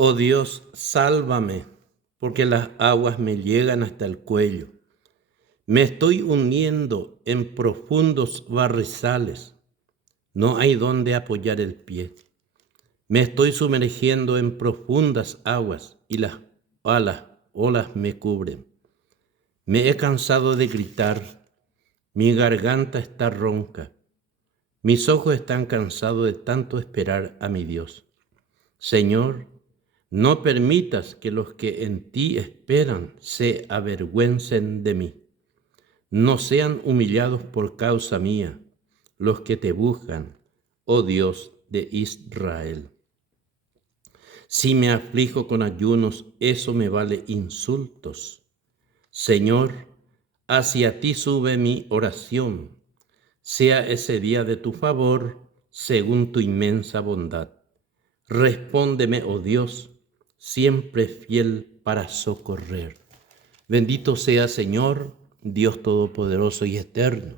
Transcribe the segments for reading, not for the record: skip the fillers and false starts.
Oh Dios, sálvame, porque las aguas me llegan hasta el cuello. Me estoy hundiendo en profundos barrizales. No hay donde apoyar el pie. Me estoy sumergiendo en profundas aguas y las olas me cubren. Me he cansado de gritar. Mi garganta está ronca. Mis ojos están cansados de tanto esperar a mi Dios. Señor, no permitas que los que en ti esperan se avergüencen de mí. No sean humillados por causa mía los que te buscan, oh Dios de Israel. Si me aflijo con ayunos, eso me vale insultos. Señor, hacia ti sube mi oración. Sea ese día de tu favor, según tu inmensa bondad. Respóndeme, oh Dios, siempre fiel para socorrer. Bendito sea, Señor, Dios Todopoderoso y Eterno,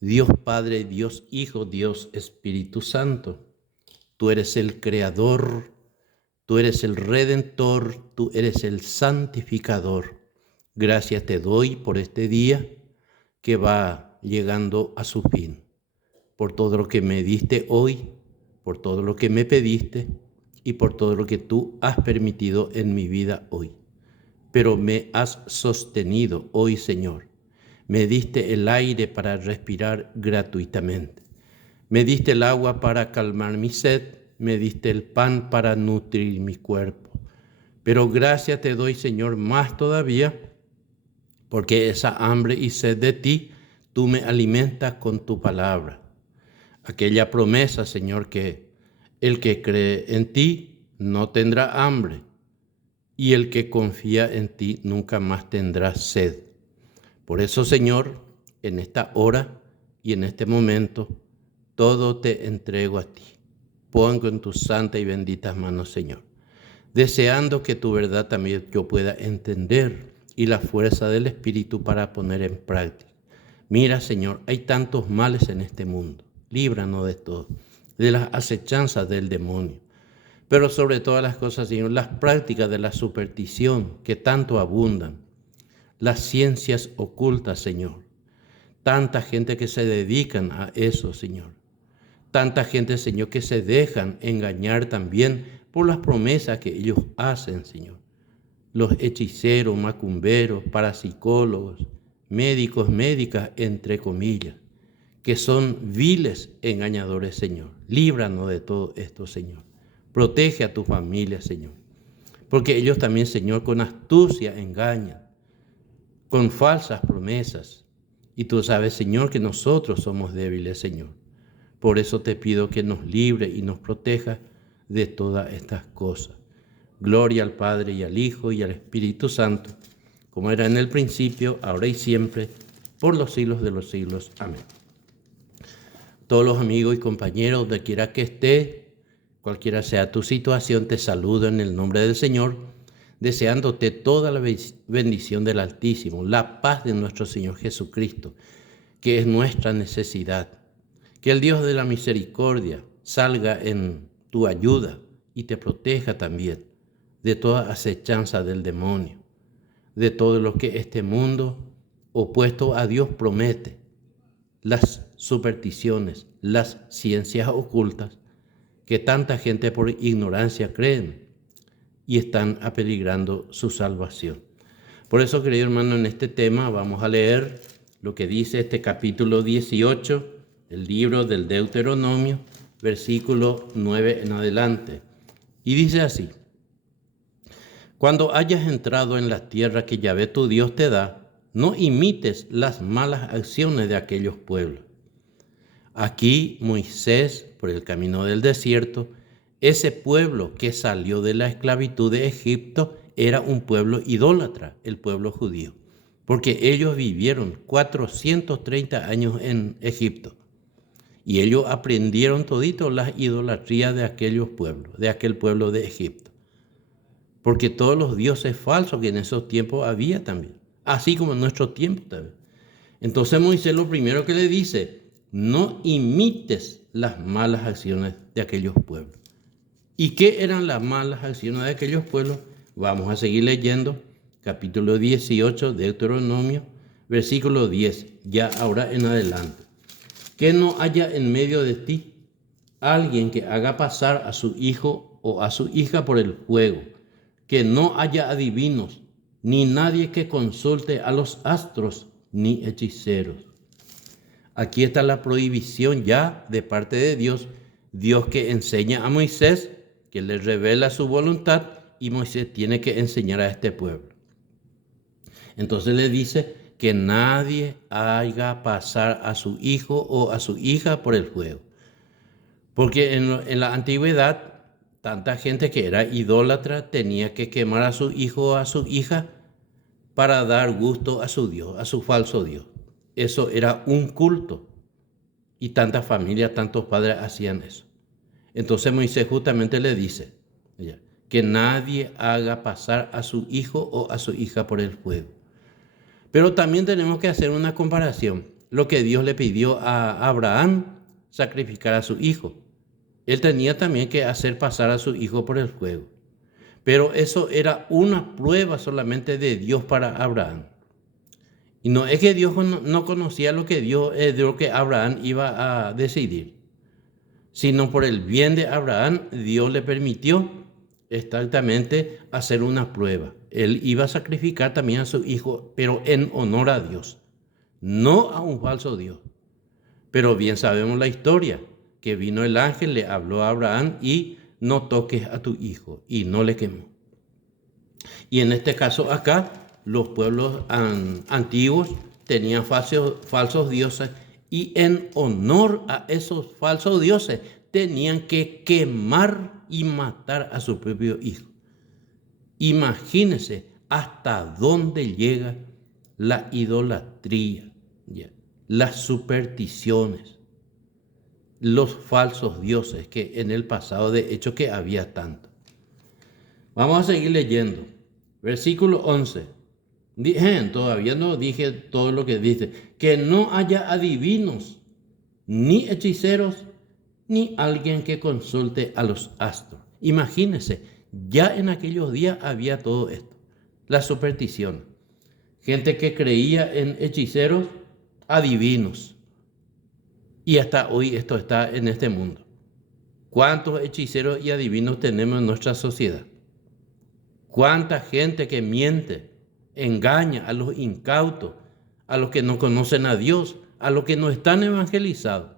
Dios Padre, Dios Hijo, Dios Espíritu Santo. Tú eres el Creador, tú eres el Redentor, tú eres el Santificador. Gracias te doy por este día que va llegando a su fin, por todo lo que me diste hoy, por todo lo que me pediste y por todo lo que tú has permitido en mi vida hoy. Pero me has sostenido hoy, Señor. Me diste el aire para respirar gratuitamente. Me diste el agua para calmar mi sed. Me diste el pan para nutrir mi cuerpo. Pero gracias te doy, Señor, más todavía, porque esa hambre y sed de ti, tú me alimentas con tu palabra. Aquella promesa, Señor, que el que cree en ti no tendrá hambre y el que confía en ti nunca más tendrá sed. Por eso, Señor, en esta hora y en este momento, todo te entrego a ti. Pongo en tus santas y benditas manos, Señor, deseando que tu verdad también yo pueda entender y la fuerza del Espíritu para poner en práctica. Mira, Señor, hay tantos males en este mundo. Líbranos de todo, de las acechanzas del demonio. Pero sobre todas las cosas, Señor, las prácticas de la superstición que tanto abundan, las ciencias ocultas, Señor. Tanta gente que se dedican a eso, Señor. Tanta gente, Señor, que se dejan engañar también por las promesas que ellos hacen, Señor. Los hechiceros, macumberos, parapsicólogos, médicos, médicas, entre comillas, que son viles engañadores, Señor. Líbranos de todo esto, Señor. Protege a tu familia, Señor. Porque ellos también, Señor, con astucia engañan, con falsas promesas. Y tú sabes, Señor, que nosotros somos débiles, Señor. Por eso te pido que nos libre y nos proteja de todas estas cosas. Gloria al Padre y al Hijo y al Espíritu Santo, como era en el principio, ahora y siempre, por los siglos de los siglos. Amén. Todos los amigos y compañeros, donde quiera que esté, cualquiera sea tu situación, te saludo en el nombre del Señor, deseándote toda la bendición del Altísimo, la paz de nuestro Señor Jesucristo, que es nuestra necesidad. Que el Dios de la misericordia salga en tu ayuda y te proteja también de toda acechanza del demonio, de todo lo que este mundo opuesto a Dios promete, las supersticiones, las ciencias ocultas, que tanta gente por ignorancia creen y están apeligrando su salvación. Por eso, querido hermano, en este tema vamos a leer lo que dice este capítulo 18, el libro del Deuteronomio, versículo 9 en adelante. Y dice así: Cuando hayas entrado en la tierra que Yahvé tu Dios te da, no imites las malas acciones de aquellos pueblos. Aquí Moisés, por el camino del desierto, ese pueblo que salió de la esclavitud de Egipto era un pueblo idólatra, el pueblo judío, porque ellos vivieron 430 años en Egipto y ellos aprendieron todito las idolatrías de aquellos pueblos, de aquel pueblo de Egipto, porque todos los dioses falsos que en esos tiempos había también, así como en nuestro tiempo también. Entonces Moisés lo primero que le dice: no imites las malas acciones de aquellos pueblos. ¿Y qué eran las malas acciones de aquellos pueblos? Vamos a seguir leyendo, capítulo 18 de Deuteronomio, versículo 10, ya ahora en adelante. Que no haya en medio de ti alguien que haga pasar a su hijo o a su hija por el fuego, que no haya adivinos, ni nadie que consulte a los astros, ni hechiceros. Aquí está la prohibición ya de parte de Dios, Dios que enseña a Moisés, que le revela su voluntad, y Moisés tiene que enseñar a este pueblo. Entonces le dice que nadie haga pasar a su hijo o a su hija por el fuego. Porque en la antigüedad, tanta gente que era idólatra tenía que quemar a su hijo o a su hija para dar gusto a su Dios, a su falso Dios. Eso era un culto. Y tantas familias, tantos padres hacían eso. Entonces Moisés justamente le dice que nadie haga pasar a su hijo o a su hija por el fuego. Pero también tenemos que hacer una comparación. Lo que Dios le pidió a Abraham, sacrificar a su hijo. Él tenía también que hacer pasar a su hijo por el fuego. Pero eso era una prueba solamente de Dios para Abraham. Y no es que Dios no conocía lo que Abraham iba a decidir, sino por el bien de Abraham, Dios le permitió exactamente hacer una prueba. Él iba a sacrificar también a su hijo, pero en honor a Dios, no a un falso Dios. Pero bien sabemos la historia, que vino el ángel, le habló a Abraham y no toques a tu hijo, y no le quemó. Y en este caso acá, los pueblos antiguos tenían falsos dioses, y en honor a esos falsos dioses tenían que quemar y matar a su propio hijo. Imagínense hasta dónde llega la idolatría, las supersticiones, los falsos dioses, que en el pasado de hecho que había tanto. Vamos a seguir leyendo. Versículo 11. Todavía no dije todo lo que dice. Que no haya adivinos, ni hechiceros, ni alguien que consulte a los astros. Imagínense, ya en aquellos días había todo esto. La superstición. Gente que creía en hechiceros, adivinos. Y hasta hoy esto está en este mundo. ¿Cuántos hechiceros y adivinos tenemos en nuestra sociedad? ¿Cuánta gente que miente, engaña a los incautos, a los que no conocen a Dios, a los que no están evangelizados,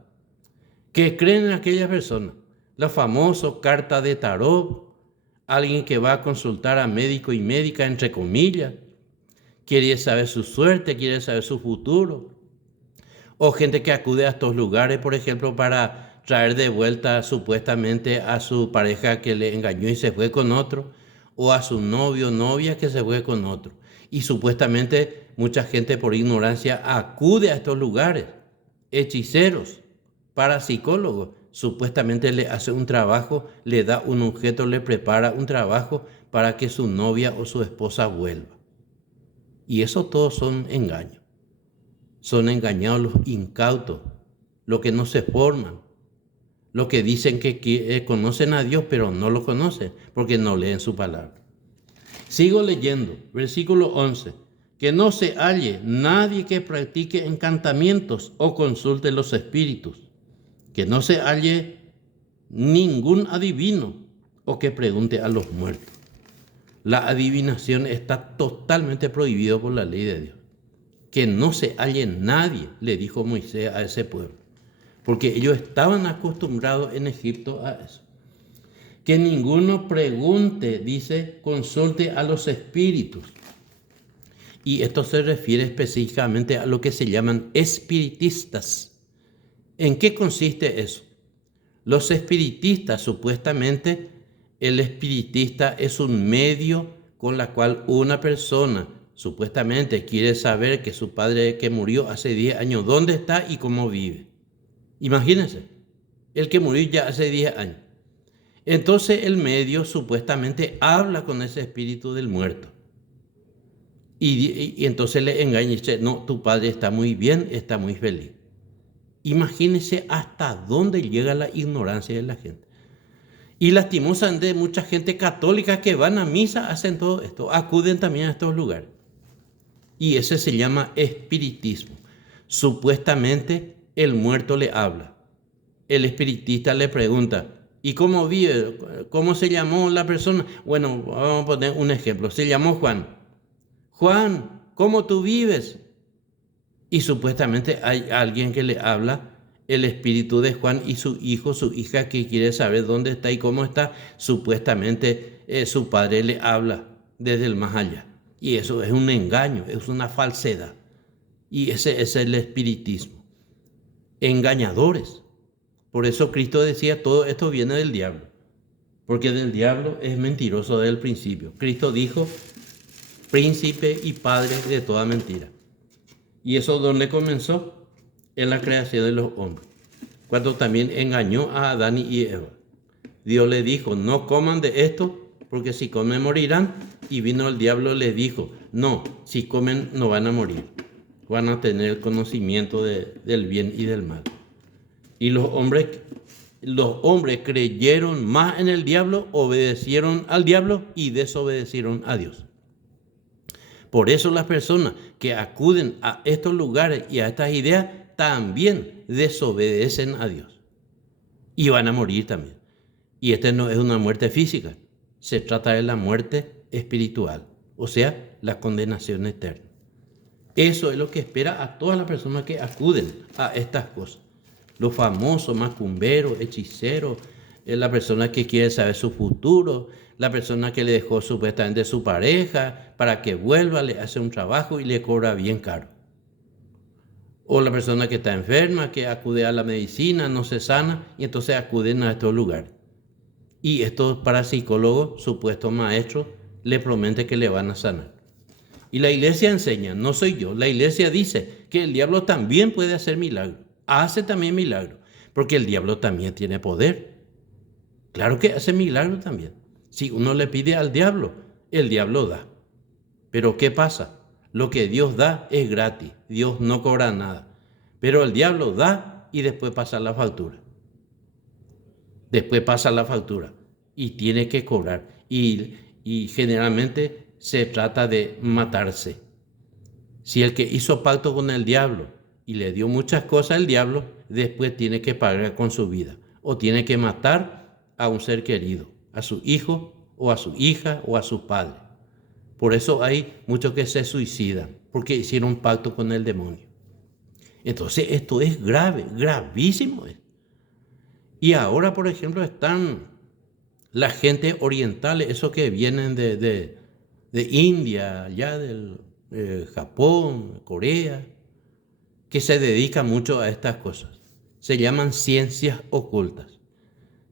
que creen en aquellas personas? La famosa carta de tarot, alguien que va a consultar a médico y médica, entre comillas, quiere saber su suerte, quiere saber su futuro. O gente que acude a estos lugares, por ejemplo, para traer de vuelta supuestamente a su pareja que le engañó y se fue con otro, o a su novio o novia que se fue con otro. Y supuestamente mucha gente por ignorancia acude a estos lugares, hechiceros, parapsicólogos, supuestamente le hace un trabajo, le da un objeto, le prepara un trabajo para que su novia o su esposa vuelva. Y eso todos son engaños. Son engañados los incautos, los que no se forman, los que dicen que conocen a Dios, pero no lo conocen porque no leen su palabra. Sigo leyendo, versículo 11. Que no se halle nadie que practique encantamientos o consulte los espíritus. Que no se halle ningún adivino o que pregunte a los muertos. La adivinación está totalmente prohibida por la ley de Dios. Que no se halle nadie, le dijo Moisés a ese pueblo, porque ellos estaban acostumbrados en Egipto a eso. Que ninguno pregunte, dice, consulte a los espíritus. Y esto se refiere específicamente a lo que se llaman espiritistas. ¿En qué consiste eso? Los espiritistas, supuestamente, el espiritista es un medio con la cual una persona supuestamente quiere saber que su padre que murió hace 10 años, dónde está y cómo vive. Imagínense, el que murió ya hace 10 años. Entonces el medio supuestamente habla con ese espíritu del muerto. Y entonces le engaña y dice, no, tu padre está muy bien, está muy feliz. Imagínense hasta dónde llega la ignorancia de la gente. Y lastimosamente mucha gente católica que van a misa hacen todo esto, acuden también a estos lugares. Y ese se llama espiritismo. Supuestamente el muerto le habla. El espiritista le pregunta, ¿y cómo vive? ¿Cómo se llamó la persona? Bueno, vamos a poner un ejemplo. Se llamó Juan. Juan, ¿cómo tú vives? Y supuestamente hay alguien que le habla, el espíritu de Juan, y su hijo, su hija, que quiere saber dónde está y cómo está. Supuestamente su padre le habla desde el más allá. Y eso es un engaño, es una falsedad. Y ese es el espiritismo. Engañadores. Por eso Cristo decía, todo esto viene del diablo. Porque del diablo es mentiroso desde el principio. Cristo dijo, príncipe y padre de toda mentira. ¿Y eso dónde comenzó? En la creación de los hombres. Cuando también engañó a Adán y Eva. Dios le dijo, no coman de esto, porque si comen morirán. Y vino el diablo y les dijo, no, si comen no van a morir. Van a tener el conocimiento del bien y del mal. Y los hombres creyeron más en el diablo, obedecieron al diablo y desobedecieron a Dios. Por eso las personas que acuden a estos lugares y a estas ideas también desobedecen a Dios. Y van a morir también. Y esta no es una muerte física, se trata de la muerte espiritual, o sea, la condenación eterna. Eso es lo que espera a todas las personas que acuden a estas cosas. Los famosos macumberos, hechiceros, la persona que quiere saber su futuro, la persona que le dejó supuestamente su pareja para que vuelva, le hace un trabajo y le cobra bien caro. O la persona que está enferma, que acude a la medicina, no se sana, y entonces acuden a estos lugares. Y estos parapsicólogos, supuestos maestros, le prometen que le van a sanar. Y la iglesia enseña, no soy yo, la iglesia dice que el diablo también puede hacer milagros. Hace también milagros, porque el diablo también tiene poder. Claro que hace milagros también. Si uno le pide al diablo, el diablo da. Pero ¿qué pasa? Lo que Dios da es gratis, Dios no cobra nada. Pero el diablo da y después pasa la factura. Después pasa la factura y tiene que cobrar. Y generalmente se trata de matarse. Si el que hizo pacto con el diablo y le dio muchas cosas al diablo, después tiene que pagar con su vida. O tiene que matar a un ser querido, a su hijo o a su hija o a su padre. Por eso hay muchos que se suicidan, porque hicieron pacto con el demonio. Entonces esto es grave, gravísimo. Y ahora, por ejemplo, están la gente oriental, esos que vienen de India, allá del Japón, Corea, que se dedican mucho a estas cosas. Se llaman ciencias ocultas.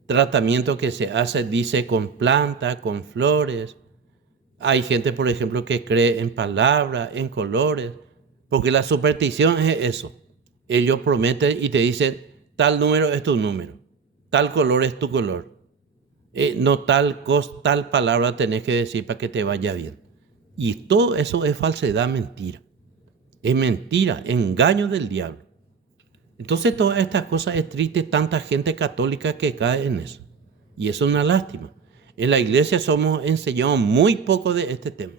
Tratamiento que se hace, dice, con plantas, con flores. Hay gente, por ejemplo, que cree en palabras, en colores, porque la superstición es eso. Ellos prometen y te dicen, tal número es tu número, tal color es tu color. No tal palabra tenés que decir para que te vaya bien. Y todo eso es falsedad, mentira. Es mentira, engaño del diablo. Entonces todas estas cosas es triste, tanta gente católica que cae en eso. Y eso es una lástima. En la iglesia somos enseñados muy poco de este tema.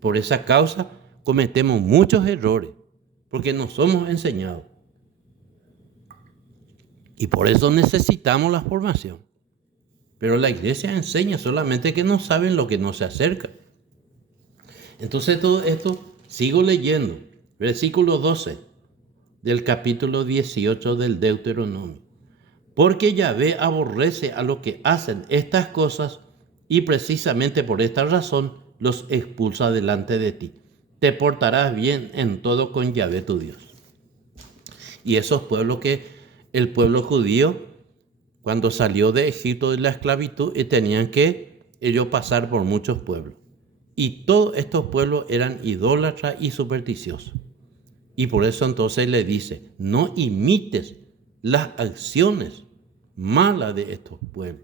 Por esa causa cometemos muchos errores, porque no somos enseñados. Y por eso necesitamos la formación. Pero la iglesia enseña solamente que no saben lo que no se acerca. Entonces todo esto, sigo leyendo, versículo 12 del capítulo 18 del Deuteronomio. Porque Yahvé aborrece a los que hacen estas cosas y precisamente por esta razón los expulsa delante de ti. Te portarás bien en todo con Yahvé tu Dios. Y esos pueblos el pueblo judío, cuando salió de Egipto de la esclavitud, tenían que ellos pasar por muchos pueblos. Y todos estos pueblos eran idólatras y supersticiosos. Y por eso entonces le dice, no imites las acciones malas de estos pueblos.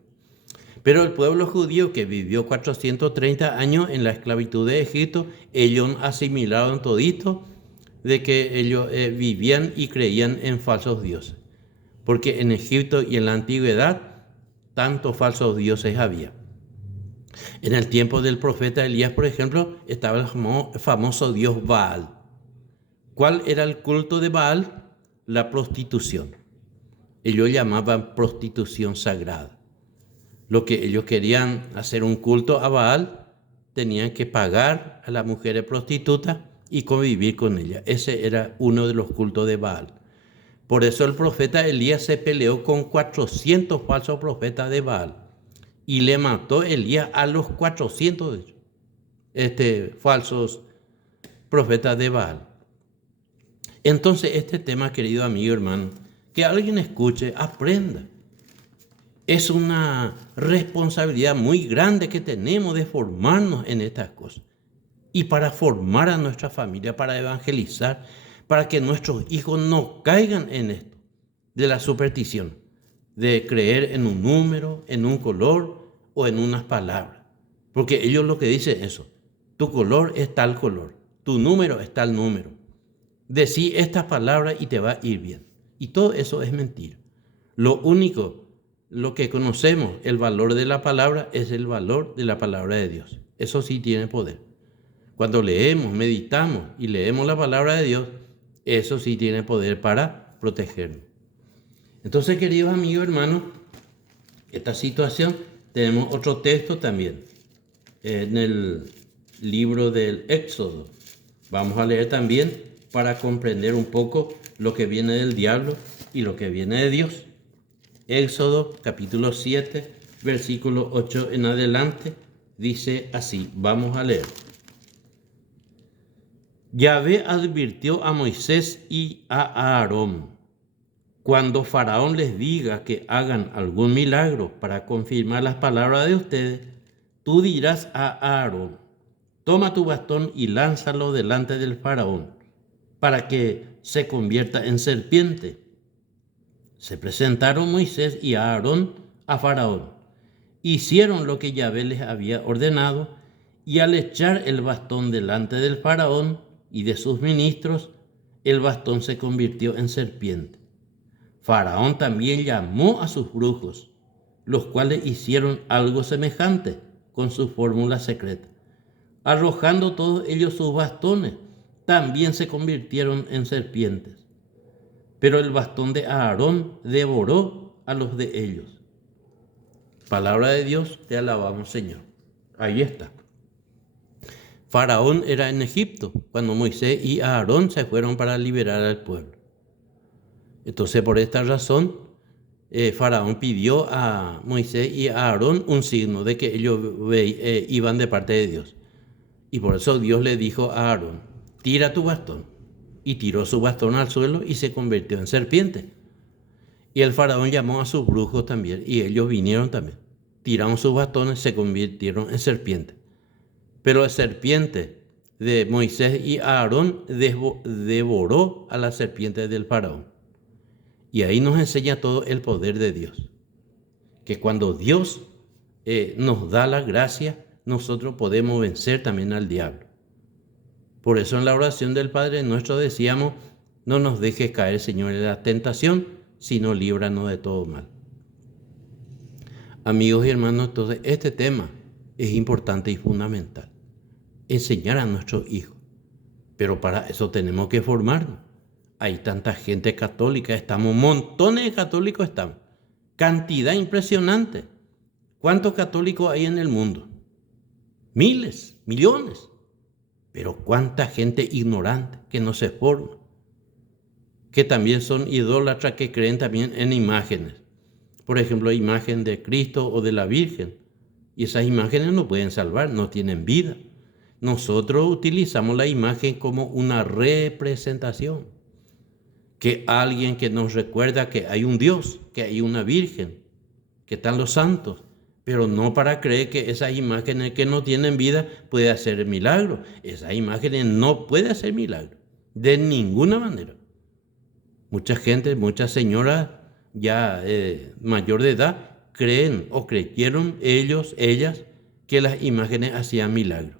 Pero el pueblo judío que vivió 430 años en la esclavitud de Egipto, ellos asimilaron todito de que ellos vivían y creían en falsos dioses. Porque en Egipto y en la antigüedad tantos falsos dioses había. En el tiempo del profeta Elías, por ejemplo, estaba el famoso dios Baal. ¿Cuál era el culto de Baal? La prostitución. Ellos llamaban prostitución sagrada. Lo que ellos querían hacer un culto a Baal, tenían que pagar a las mujeres prostitutas y convivir con ellas. Ese era uno de los cultos de Baal. Por eso el profeta Elías se peleó con 400 falsos profetas de Baal y le mató Elías a los 400 falsos profetas de Baal. Entonces este tema, querido amigo hermano, que alguien escuche, aprenda. Es una responsabilidad muy grande que tenemos de formarnos en estas cosas. Y para formar a nuestra familia, para evangelizar, para que nuestros hijos no caigan en esto, de la superstición, de creer en un número, en un color o en unas palabras. Porque ellos lo que dicen es eso, tu color es tal color, tu número es tal número. Decí estas palabras y te va a ir bien. Y todo eso es mentira. Lo que conocemos, el valor de la palabra, es el valor de la palabra de Dios. Eso sí tiene poder. Cuando leemos, meditamos y leemos la palabra de Dios, eso sí tiene poder para protegernos. Entonces, queridos amigos, hermanos, esta situación, tenemos otro texto también en el libro del Éxodo. Vamos a leer también para comprender un poco lo que viene del diablo y lo que viene de Dios. Éxodo capítulo 7, versículo 8 en adelante, dice así, vamos a leer. Yahvé advirtió a Moisés y a Aarón, cuando Faraón les diga que hagan algún milagro para confirmar las palabras de ustedes, tú dirás a Aarón, toma tu bastón y lánzalo delante del Faraón, para que se convierta en serpiente. Se presentaron Moisés y Aarón a Faraón. Hicieron lo que Yahvé les había ordenado, y al echar el bastón delante del Faraón y de sus ministros, el bastón se convirtió en serpiente. Faraón también llamó a sus brujos, los cuales hicieron algo semejante con su fórmula secreta. Arrojando todos ellos sus bastones, también se convirtieron en serpientes. Pero el bastón de Aarón devoró a los de ellos. Palabra de Dios, te alabamos, Señor. Ahí está. Faraón era en Egipto cuando Moisés y Aarón se fueron para liberar al pueblo. Entonces, por esta razón, Faraón pidió a Moisés y a Aarón un signo de que ellos iban de parte de Dios. Y por eso Dios le dijo a Aarón, tira tu bastón. Y tiró su bastón al suelo y se convirtió en serpiente. Y el Faraón llamó a sus brujos también, y ellos vinieron también. Tiraron sus bastones, se convirtieron en serpiente. Pero la serpiente de Moisés y Aarón devoró a la serpiente del Faraón. Y ahí nos enseña todo el poder de Dios. Que cuando Dios nos da la gracia, nosotros podemos vencer también al diablo. Por eso en la oración del Padre Nuestro decíamos, no nos dejes caer, Señor, en la tentación, sino líbranos de todo mal. Amigos y hermanos, entonces este tema es importante y fundamental. Enseñar a nuestros hijos. Pero para eso tenemos que formarnos. Hay tanta gente católica, estamos, montones de católicos estamos. Cantidad impresionante. ¿Cuántos católicos hay en el mundo? Miles, millones. Pero cuánta gente ignorante que no se forma, que también son idólatras, que creen también en imágenes. Por ejemplo, imagen de Cristo o de la Virgen. Y esas imágenes no pueden salvar, no tienen vida. Nosotros utilizamos la imagen como una representación. Que alguien que nos recuerda que hay un Dios, que hay una Virgen, que están los santos. Pero no para creer que esas imágenes que no tienen vida puede hacer milagro. Esas imágenes no pueden hacer milagro, de ninguna manera. Mucha gente, muchas señoras ya mayor de edad, creen o creyeron ellas, que las imágenes hacían milagro.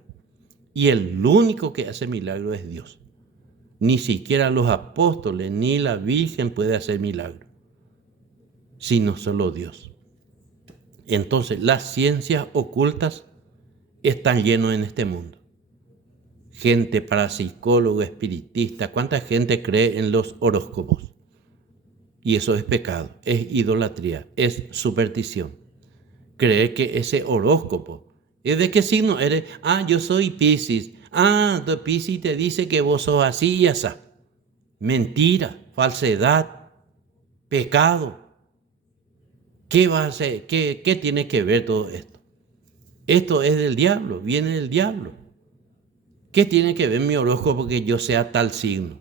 Y el único que hace milagro es Dios. Ni siquiera los apóstoles ni la Virgen puede hacer milagro, sino solo Dios. Entonces, las ciencias ocultas están llenas en este mundo. Gente parapsicólogo, espiritista, ¿cuánta gente cree en los horóscopos? Y eso es pecado, es idolatría, es superstición. Cree que ese horóscopo es de qué signo eres. Ah, yo soy Piscis. Ah, Piscis te dice que vos sos así y así. Mentira, falsedad, pecado. ¿Qué va a hacer? ¿Qué tiene que ver todo esto? Esto es del diablo, viene del diablo. ¿Qué tiene que ver mi horóscopo que yo sea tal signo?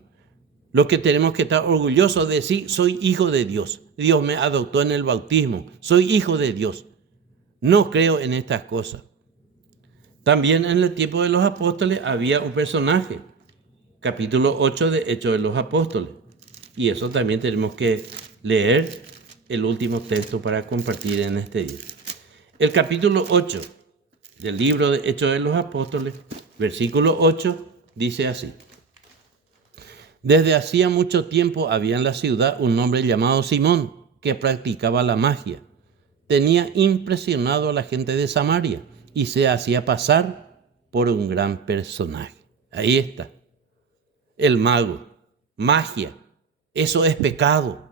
Lo que tenemos que estar orgullosos de decir, soy hijo de Dios. Dios me adoptó en el bautismo. Soy hijo de Dios. No creo en estas cosas. También en el tiempo de los apóstoles había un personaje, capítulo 8 de Hechos de los Apóstoles. Y eso también tenemos que leer el último texto para compartir en este día. El capítulo 8 del libro de Hechos de los Apóstoles, versículo 8, dice así. Desde hacía mucho tiempo había en la ciudad un hombre llamado Simón que practicaba la magia. Tenía impresionado a la gente de Samaria y se hacía pasar por un gran personaje. Ahí está. El mago. Magia. Eso es pecado.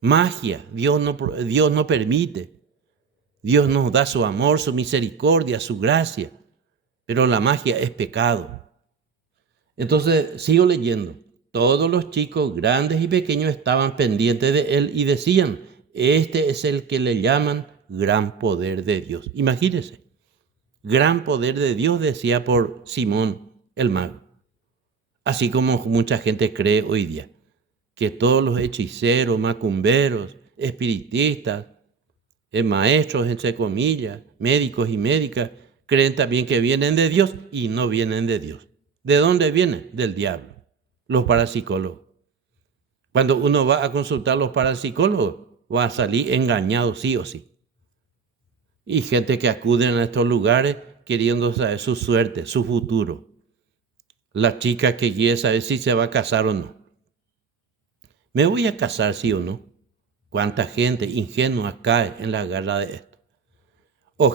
Magia. Dios no permite. Dios nos da su amor, su misericordia, su gracia. Pero la magia es pecado. Entonces, sigo leyendo. Todos los chicos, grandes y pequeños, estaban pendientes de él y decían, este es el que le llaman gran poder de Dios. Imagínense, gran poder de Dios decía por Simón el mago. Así como mucha gente cree hoy día, que todos los hechiceros, macumberos, espiritistas, maestros, entre comillas, médicos y médicas, creen también que vienen de Dios y no vienen de Dios. ¿De dónde vienen? Del diablo. Los parapsicólogos. Cuando uno va a consultar a los parapsicólogos, va a salir engañado sí o sí. Y gente que acude a estos lugares queriendo saber su suerte, su futuro. La chica que quiere saber si se va a casar o no. ¿Me voy a casar sí o no? ¿Cuánta gente ingenua cae en la garra de esto? O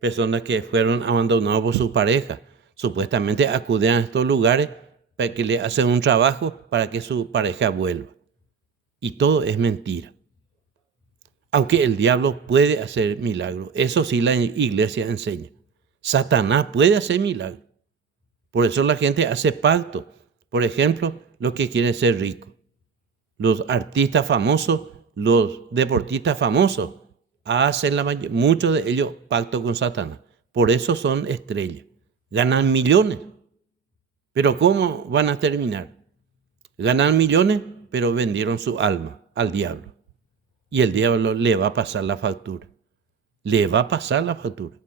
personas que fueron abandonadas por su pareja, supuestamente acuden a estos lugares para que le hacen un trabajo para que su pareja vuelva. Y todo es mentira. Aunque el diablo puede hacer milagros, eso sí la iglesia enseña. Satanás puede hacer milagros. Por eso la gente hace pacto. Por ejemplo, los que quieren ser ricos. Los artistas famosos, los deportistas famosos, hacen muchos de ellos pacto con Satanás. Por eso son estrellas. Ganan millones. Pero ¿cómo van a terminar? Ganan millones, pero vendieron su alma al diablo. Y el diablo le va a pasar la factura. Le va a pasar la factura.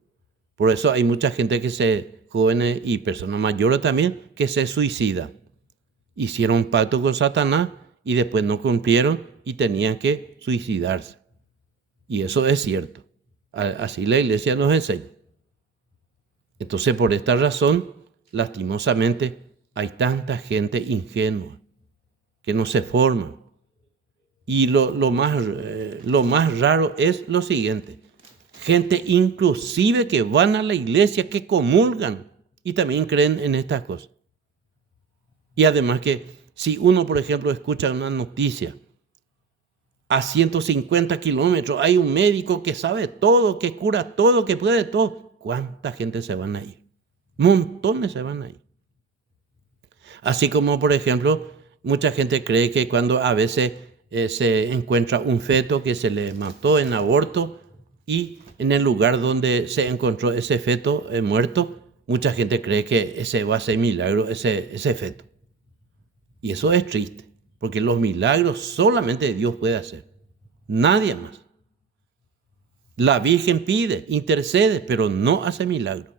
Por eso hay mucha gente jóvenes y personas mayores también, que se suicidan. Hicieron un pacto con Satanás y después no cumplieron y tenían que suicidarse. Y eso es cierto. Así la iglesia nos enseña. Entonces, por esta razón, lastimosamente, hay tanta gente ingenua que no se forma. Y lo más raro es lo siguiente. Gente inclusive que van a la iglesia, que comulgan y también creen en estas cosas. Y además que si uno, por ejemplo, escucha una noticia, a 150 kilómetros hay un médico que sabe todo, que cura todo, que puede todo. ¿Cuánta gente se van a ir? Montones se van a ir. Así como, por ejemplo, mucha gente cree que cuando a veces se encuentra un feto que se le mató en aborto y en el lugar donde se encontró ese feto muerto, mucha gente cree que ese va a ser milagro, ese feto. Y eso es triste, porque los milagros solamente Dios puede hacer, nadie más. La Virgen pide, intercede, pero no hace milagro.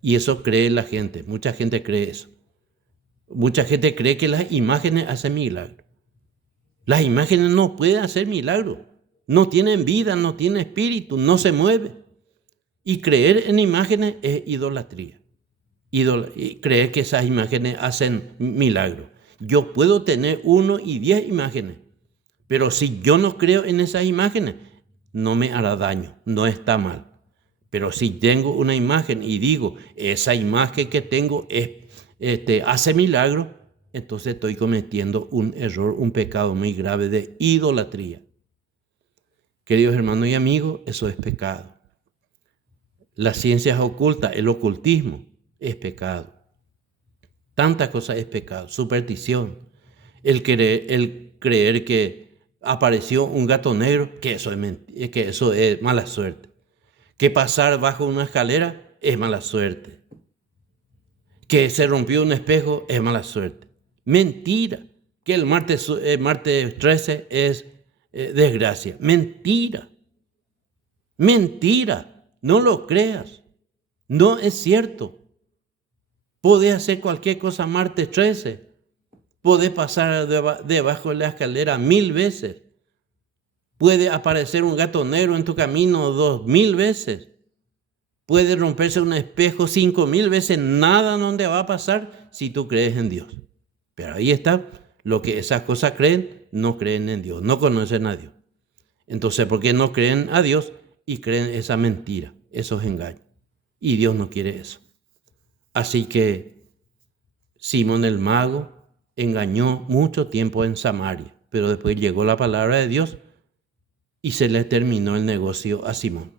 Y eso cree la gente, mucha gente cree eso. Mucha gente cree que las imágenes hacen milagro. Las imágenes no pueden hacer milagro. No tienen vida, no tienen espíritu, no se mueven. Y creer en imágenes es idolatría. Y creer que esas imágenes hacen milagro. Yo puedo tener 1 y 10 imágenes, pero si yo no creo en esas imágenes, no me hará daño, no está mal. Pero si tengo una imagen y digo, esa imagen que tengo hace milagro, entonces estoy cometiendo un error, un pecado muy grave de idolatría. Queridos hermanos y amigos, eso es pecado. Las ciencias ocultas, el ocultismo, es pecado. Tantas cosas es pecado. Superstición, el creer que apareció un gato negro, que eso es mala suerte. Que pasar bajo una escalera es mala suerte. Que se rompió un espejo es mala suerte. Mentira. Que el martes 13 es desgracia. Mentira. Mentira. No lo creas. No es cierto. Podés hacer cualquier cosa martes 13. Podés pasar debajo de la escalera 1000 veces. Puede aparecer un gato negro en tu camino 2000 veces. Puede romperse un espejo 5000 veces. Nada no te va a pasar si tú crees en Dios. Pero ahí está. Lo que esas cosas creen, no creen en Dios. No conocen a Dios. Entonces, ¿por qué no creen a Dios y creen esa mentira, esos engaños? Y Dios no quiere eso. Así que Simón el mago engañó mucho tiempo en Samaria, pero después llegó la palabra de Dios y se le terminó el negocio a Simón.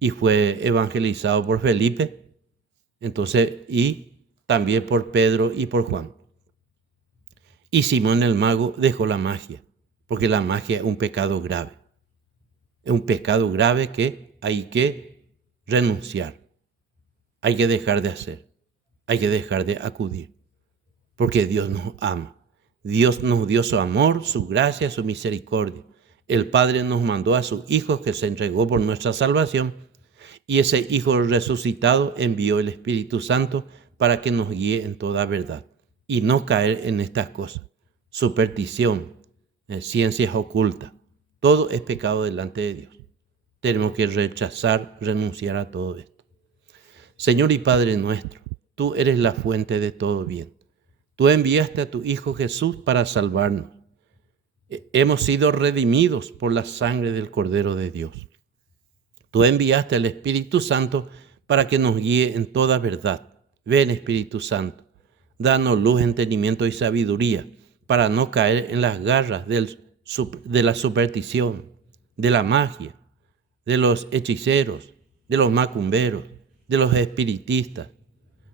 Y fue evangelizado por Felipe, entonces, y también por Pedro y por Juan. Y Simón el mago dejó la magia, porque la magia es un pecado grave. Es un pecado grave que hay que renunciar, hay que dejar de hacer, hay que dejar de acudir, porque Dios nos ama. Dios nos dio su amor, su gracia, su misericordia. El Padre nos mandó a su Hijo que se entregó por nuestra salvación, y ese Hijo resucitado envió el Espíritu Santo para que nos guíe en toda verdad y no caer en estas cosas. Superstición, ciencias ocultas, todo es pecado delante de Dios. Tenemos que rechazar, renunciar a todo esto. Señor y Padre nuestro, tú eres la fuente de todo bien. Tú enviaste a tu Hijo Jesús para salvarnos. Hemos sido redimidos por la sangre del Cordero de Dios. Tú enviaste al Espíritu Santo para que nos guíe en toda verdad. Ven, Espíritu Santo, danos luz, entendimiento y sabiduría para no caer en las garras de la superstición, de la magia, de los hechiceros, de los macumberos, de los espiritistas.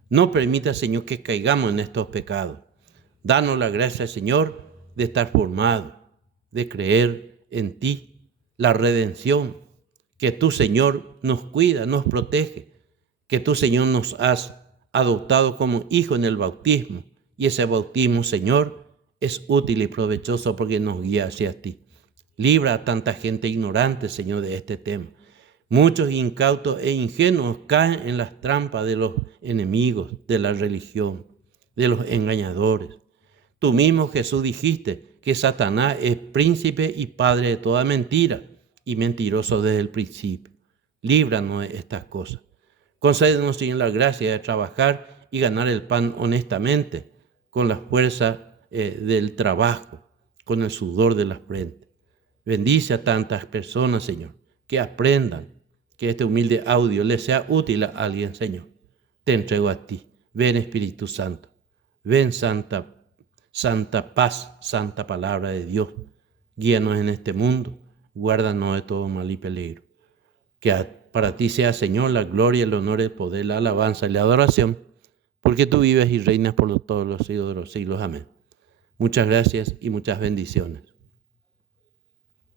No permita, Señor, que caigamos en estos pecados. Danos la gracia, Señor, de estar formados, de creer en ti, la redención, que tú, Señor, nos cuida, nos protege, que tú, Señor, nos has adoptado como hijo en el bautismo, y ese bautismo, Señor, es útil y provechoso porque nos guía hacia ti. Libra a tanta gente ignorante, Señor, de este tema. Muchos incautos e ingenuos caen en las trampas de los enemigos de la religión, de los engañadores. Tú mismo, Jesús, dijiste que Satanás es príncipe y padre de toda mentira y mentiroso desde el principio. Líbranos de estas cosas. Concédenos, Señor, la gracia de trabajar y ganar el pan honestamente, con la fuerza del trabajo, con el sudor de la frente. Bendice a tantas personas, Señor, que aprendan, que este humilde audio les sea útil a alguien, Señor. Te entrego a ti. Ven, Espíritu Santo. Ven, Santa paz, santa palabra de Dios. Guíanos en este mundo. Guárdanos de todo mal y peligro. Que para ti sea, Señor, la gloria, el honor, el poder, la alabanza y la adoración, porque tú vives y reinas por todos los siglos de los siglos. Amén. Muchas gracias y muchas bendiciones.